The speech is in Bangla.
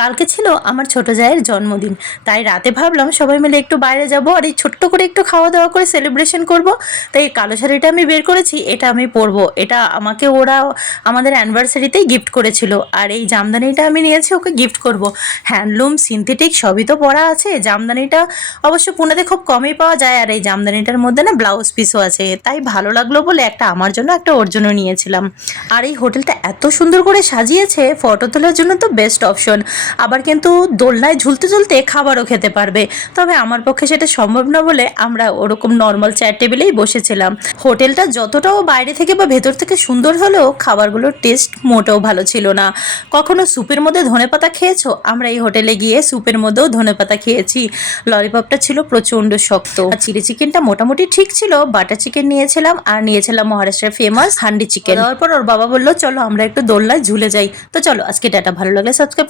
কালকে ছিল আমার ছোট জায়ের জন্মদিন, তাই রাতে ভাবলাম সবাই মিলে একটু বাইরে যাব আর এই ছোট্ট করে একটু খাওয়া দাওয়া করে সেলিব্রেশন করব। তাই এই কালো শাড়িটা আমি বের করেছি, এটা আমি পরবো। এটা আমাকে ওরা আমাদের অ্যানিভার্সারিতেই গিফট করেছিল। আর এই জামদানিটা আমি নিয়েছি ওকে গিফট করব। হ্যান্ডলুম সিনথেটিক সবই তো পরা আছে। জামদানিটা অবশ্য পুনেতে খুব কমই পাওয়া যায়, আর এই জামদানিটার মধ্যে না ব্লাউজ পিসও আছে, তাই ভালো লাগলো বলে একটা আমার জন্য একটা ওর জন্য নিয়েছিলাম। আর এই হোটেলটা এত সুন্দর করে সাজিয়েছে, ফটো তোলার জন্য তো বেস্ট অপশন। আবার কিন্তু দোলনায় ঝুলতে ঝুলতে খাবারও খেতে পারবে। তবে আমার পক্ষে সেটা সম্ভব না বলে আমরা ওরকম নর্মাল চেয়ার টেবিলেই বসেছিলাম। হোটেলটা যতটাও বাইরে থেকে বা ভেতর থেকে সুন্দর হলেও খাবারগুলোর টেস্ট মোটেও ভালো ছিল না। কখনো স্যুপের মধ্যে ধনেপাতা খেয়েছো? আমরা এই হোটেলে গিয়ে স্যুপের মধ্যেও ধনেপাতা খেয়েছি। ললিপপটা ছিল প্রচণ্ড শক্ত। আর চিলি চিকেনটা মোটামুটি ঠিক ছিল। বাটার চিকেন নিয়েছিলাম আর নিয়েছিলাম মহারাষ্ট্রের ফেমাস হান্ডি চিকেন। দেওয়ার পর ওর বাবা বললো চলো আমরা একটু দোলনায় ঝুলে যাই। তো চলো, আজকে টাটা। ভালো লাগলে সাবস্ক্রাইব